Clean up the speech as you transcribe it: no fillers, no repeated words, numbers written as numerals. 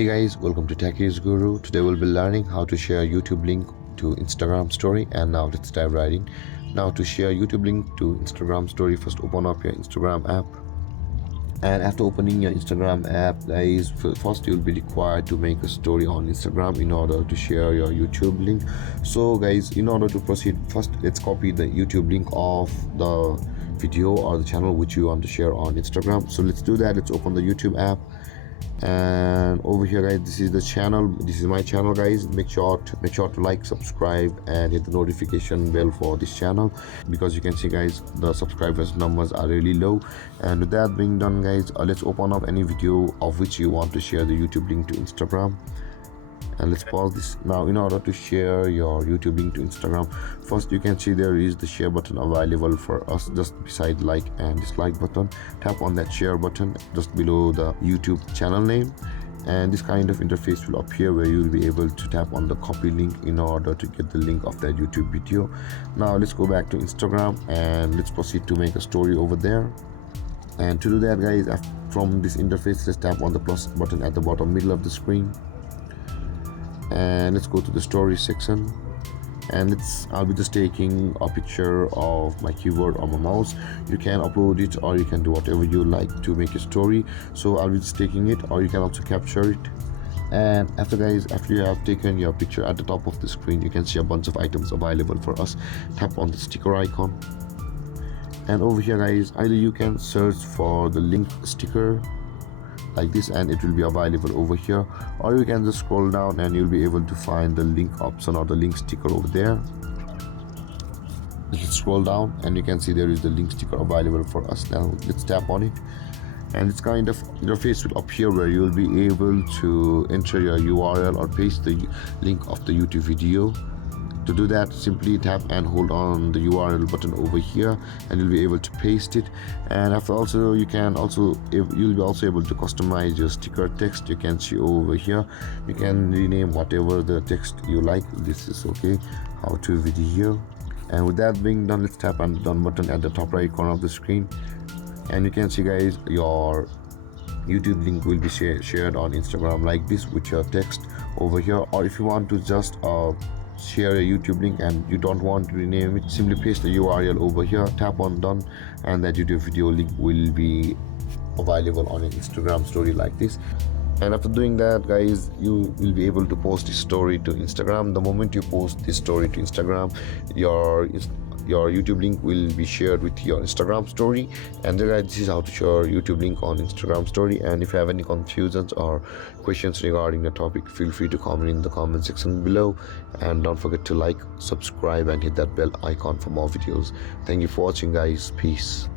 Hey guys, welcome to Techies Guru. Today we'll be learning how to share YouTube link to Instagram story, and now let's dive right in. Now to share YouTube link to Instagram story, first open up your Instagram app. And after opening your Instagram app, guys, first you'll be required to make a story on Instagram in order to share your YouTube link. So guys, in order to proceed, first let's copy the YouTube link of the video or the channel which you want to share on Instagram. So let's do that. Let's open the YouTube app, and over here guys, this is the channel, this is my channel guys. Make sure to like, subscribe and hit the notification bell for this channel, because you can see guys, the subscribers numbers are really low. And with that being done guys, let's open up any video of which you want to share the YouTube link to Instagram, and let's pause this. Now in order to share your YouTube link to Instagram, first you can see there is the share button available for us just beside like and dislike button. Tap on that share button just below the YouTube channel name, and this kind of interface will appear where you will be able to tap on the copy link in order to get the link of that YouTube video. Now let's go back to Instagram and let's proceed to make a story over there. And to do that guys, from this interface, let's tap on the plus button at the bottom middle of the screen, and let's go to the story section, and I'll be just taking a picture of my keyboard or my mouse. You can upload it or you can do whatever you like to make a story. So I'll be just taking it, or you can also capture it. And after you have taken your picture, at the top of the screen you can see a bunch of items available for us. Tap on the sticker icon, and over here guys, either you can search for the link sticker like this and it will be available over here, or you can just scroll down and you'll be able to find the link option or the link sticker over there. You can scroll down and you can see there is the link sticker available for us. Now let's tap on it, and it's kind of interface will appear where you will be able to enter your URL or paste the link of the YouTube video. To do that, simply tap and hold on the URL button over here and you'll be able to paste it. And after also you'll be also able to customize your sticker text. You can see over here, you can rename whatever the text you like. This is okay, how to video. And with that being done, let's tap on the done button at the top right corner of the screen, and you can see guys, your YouTube link will be shared on Instagram like this with your text over here. Or if you want to just share a YouTube link and you don't want to rename it, simply paste the URL over here, tap on done, and that YouTube video link will be available on an Instagram story like this. And after doing that guys, you will be able to post this story to Instagram. The moment you post this story to Instagram, your YouTube link will be shared with your Instagram story. And then guys, this is how to share YouTube link on Instagram story. And if you have any confusions or questions regarding the topic, feel free to comment in the comment section below, and don't forget to like, subscribe and hit that bell icon for more videos. Thank you for watching guys. Peace.